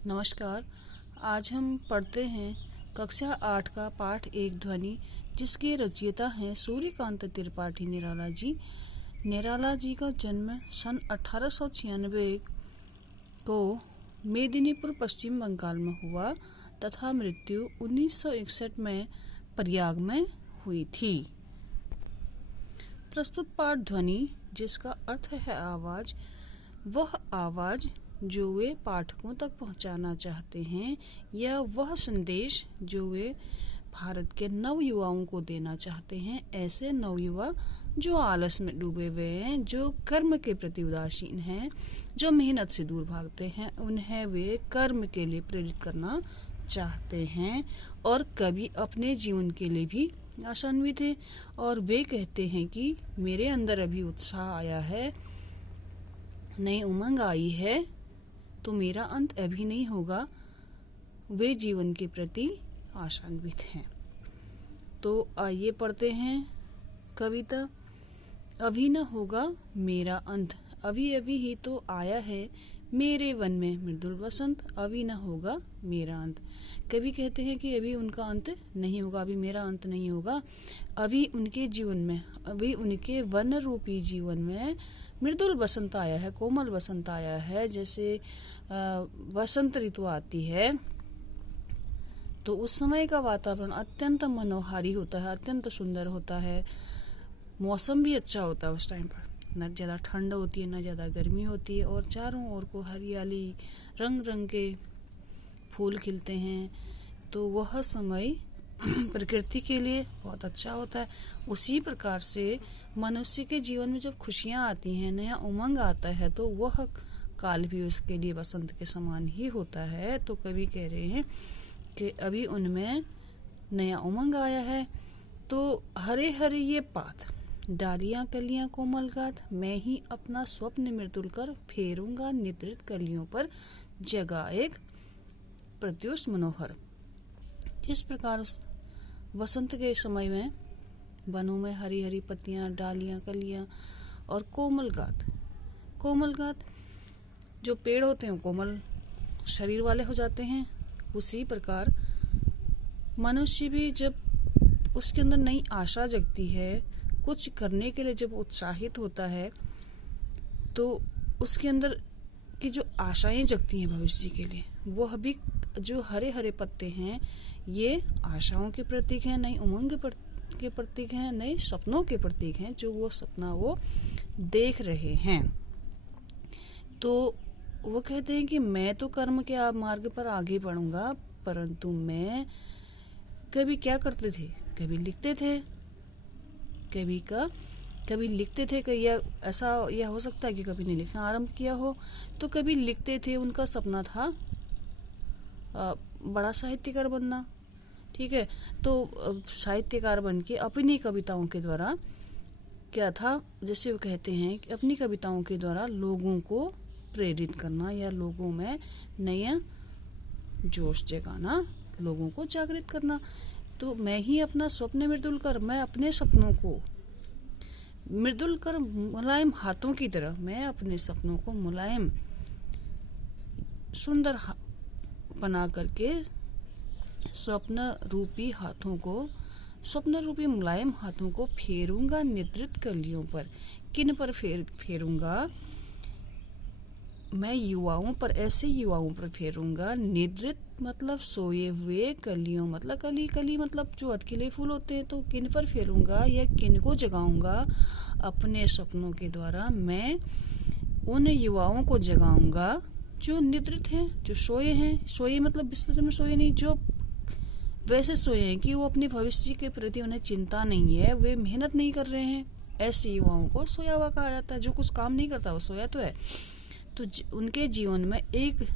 नमस्कार। आज हम पढ़ते हैं कक्षा 8 का पाठ 1 ध्वनि, जिसके रचयिता हैं सूर्यकांत त्रिपाठी निराला जी। निराला जी का जन्म सन 1896 को मेदिनीपुर पश्चिम बंगाल में हुआ तथा मृत्यु 1961 में प्रयाग में हुई थी। प्रस्तुत पाठ ध्वनि, जिसका अर्थ है आवाज, वह आवाज जो वे पाठकों तक पहुंचाना चाहते हैं या वह संदेश जो वे भारत के नव युवाओं को देना चाहते हैं। ऐसे नवयुवा जो आलस में डूबे हुए हैं, जो कर्म के प्रति उदासीन हैं, जो मेहनत से दूर भागते हैं, उन्हें वे कर्म के लिए प्रेरित करना चाहते हैं और कभी अपने जीवन के लिए भी आशान्वित हैं। और वे कहते हैं कि मेरे अंदर अभी उत्साह आया है, नई उमंग आई है, तो मेरा अंत अभी नहीं होगा। वे जीवन के प्रति आशान्वित हैं। तो आइए पढ़ते हैं कविता। अभी न होगा मेरा अंत, अभी अभी ही तो आया है मेरे वन में मृदुल बसंत, अभी न होगा मेरा अंत। कवि कहते हैं कि अभी उनका अंत नहीं होगा, अभी मेरा अंत नहीं होगा। अभी उनके जीवन में, अभी उनके वन रूपी जीवन में मृदुल बसंत आया है, कोमल बसंत आया है। जैसे वसंत ऋतु आती है तो उस समय का वातावरण अत्यंत मनोहारी होता है, अत्यंत सुंदर होता है। मौसम भी अच्छा होता है उस टाइम पर, न ज़्यादा ठंड होती है न ज़्यादा गर्मी होती है, और चारों ओर को हरियाली, रंग रंग के फूल खिलते हैं। तो वह समय प्रकृति के लिए बहुत अच्छा होता है। उसी प्रकार से मनुष्य के जीवन में जब खुशियाँ आती हैं, नया उमंग आता है, तो वह काल भी उसके लिए बसंत के समान ही होता है। तो कवि कह रहे हैं कि अभी उनमें नया उमंग आया है। तो हरे हरे ये पात, डालियां कलियां कोमल गात, मैं ही अपना स्वप्न मृदुल कर फेरूंगा निद्रित कलियों पर, जगा एक प्रत्युष मनोहर। इस प्रकार वसंत के समय में वनों में हरी हरी पत्तियां, डालियां, कलियां और कोमल गात। कोमल गात, जो पेड़ होते हैं कोमल शरीर वाले हो जाते हैं। उसी प्रकार मनुष्य भी जब उसके अंदर नई आशा जगती है, कुछ करने के लिए जब उत्साहित होता है, तो उसके अंदर की जो आशाएं जगती हैं भविष्य के लिए, वह भी जो हरे हरे पत्ते हैं, ये आशाओं के प्रतीक हैं, नई उमंग के प्रतीक हैं, नए सपनों के प्रतीक हैं, जो वो सपना वो देख रहे हैं। तो वो कहते हैं कि मैं तो कर्म के मार्ग पर आगे बढ़ूंगा, परंतु मैं कभी क्या करते थे, कभी लिखते थे, कभी लिखते थे। कभी ऐसा यह हो सकता है कि कभी नहीं लिखना आरंभ किया हो, तो कभी लिखते थे। उनका सपना था बड़ा साहित्यकार बनना, ठीक है। तो साहित्यकार बन के अपनी कविताओं के द्वारा क्या था, जैसे वो कहते हैं कि अपनी कविताओं के द्वारा लोगों को प्रेरित करना या लोगों में नया जोश जगाना, लोगों को जागृत करना। तो मैं ही अपना स्वप्न मृदुल कर, मैं अपने सपनों को मृदुल कर मुलायम हाथों की तरह, मैं अपने सपनों को मुलायम सुंदर बना करके स्वप्न रूपी मुलायम हाथों को फेरूंगा निद्रित कलियों पर। किन पर फेरूंगा? मैं युवाओं पर, ऐसे युवाओं पर फेरूंगा। निद्रित मतलब सोए हुए, कलियों मतलब कली मतलब जो अधखिले फूल होते हैं। तो किन पर फेरूंगा या किन को जगाऊंगा? अपने सपनों के द्वारा मैं उन युवाओं को जगाऊंगा जो निद्रित हैं, जो सोए हैं। सोए मतलब बिस्तर में सोए नहीं, जो वैसे सोए हैं कि वो अपने भविष्य के प्रति उन्हें चिंता नहीं है, वे मेहनत नहीं कर रहे हैं। ऐसे युवाओं को सोया हुआ कहा जाता है। जो कुछ काम नहीं करता वो सोया तो है। तो उनके जीवन में एक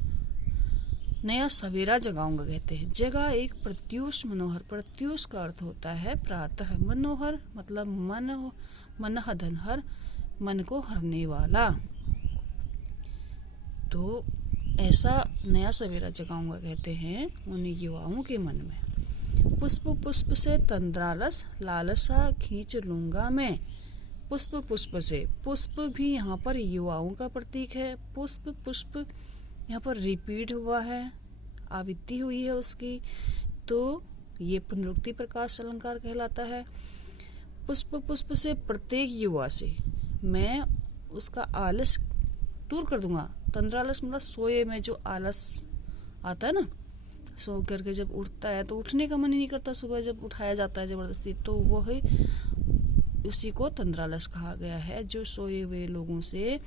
नया सवेरा जगाऊंगा, कहते हैं। जगा एक प्रत्युष मनोहर। प्रत्युष का अर्थ होता है प्रातः, मनोहर मतलब मन धनहर, मन को हरने वाला। तो ऐसा नया सवेरा जगाऊंगा, कहते हैं, उन युवाओं के मन में। पुष्प से तंद्रालस, लालसा खींच लूंगा मैं। पुष्प से, पुष्प भी यहाँ पर युवाओं का प्रतीक है। पुष्प यहाँ पर रिपीट हुआ है, आवृत्ति हुई है उसकी, तो ये पुनरुक्ति प्रकाश अलंकार कहलाता है। पुष्प पुष्प से प्रत्येक युवा से मैं उसका आलस दूर कर दूंगा। तंद्रालस मतलब सोए में जो आलस आता है ना, सो करके जब उठता है तो उठने का मन ही नहीं करता, सुबह जब उठाया जाता है जबरदस्ती, तो वो है, उसी को तंद्रालस कहा गया है। जो सोए हुए लोगों से,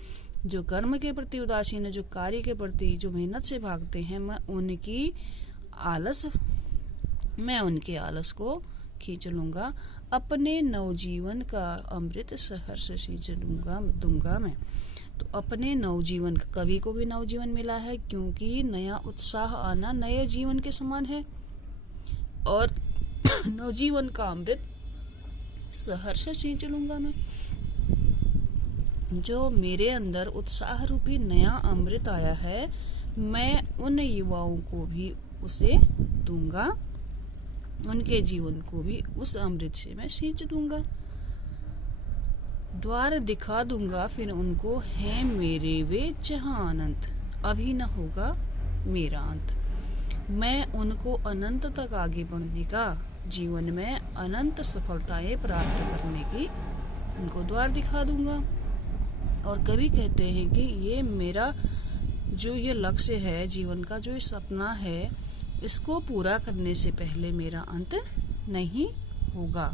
जो कर्म के प्रति उदासीन है, जो कार्य के प्रति जो मेहनत से भागते हैं, मैं उनके आलस को खींच लूंगा। अपने नवजीवन का अमृत सहर्ष सींच दूंगा मैं। तो अपने नवजीवन, कवि को भी नवजीवन मिला है क्योंकि नया उत्साह आना नए जीवन के समान है, और नवजीवन का अमृत सहर्ष सींच लूंगा मैं। जो मेरे अंदर उत्साह रूपी नया अमृत आया है, मैं उन युवाओं को भी उसे दूंगा, उनके जीवन को भी उस अमृत से मैं सींच दूंगा। द्वार दिखा दूंगा फिर उनको, है मेरे वे जहां अनंत, अभी न होगा मेरा अंत। मैं उनको अनंत तक आगे बढ़ने का, जीवन में अनंत सफलताएं प्राप्त करने की उनको द्वार दिखा दूंगा। और कवि कहते हैं कि ये मेरा जो ये लक्ष्य है जीवन का, जो ये सपना है, इसको पूरा करने से पहले मेरा अंत नहीं होगा।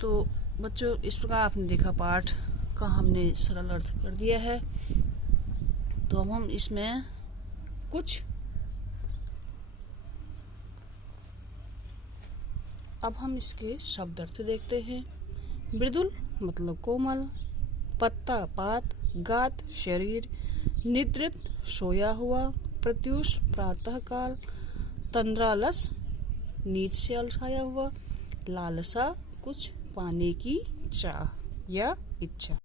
तो बच्चों, इस प्रकार आपने देखा पाठ का हमने सरल अर्थ कर दिया है। तो अब हम इसमें कुछ इसके शब्द अर्थ देखते हैं। मृदुल मतलब कोमल, पत्ता पात, गात शरीर, निद्रित सोया हुआ, प्रत्यूष प्रातः काल, तंद्रालस नींद से अलसाया हुआ, लालसा कुछ पाने की चाह या इच्छा।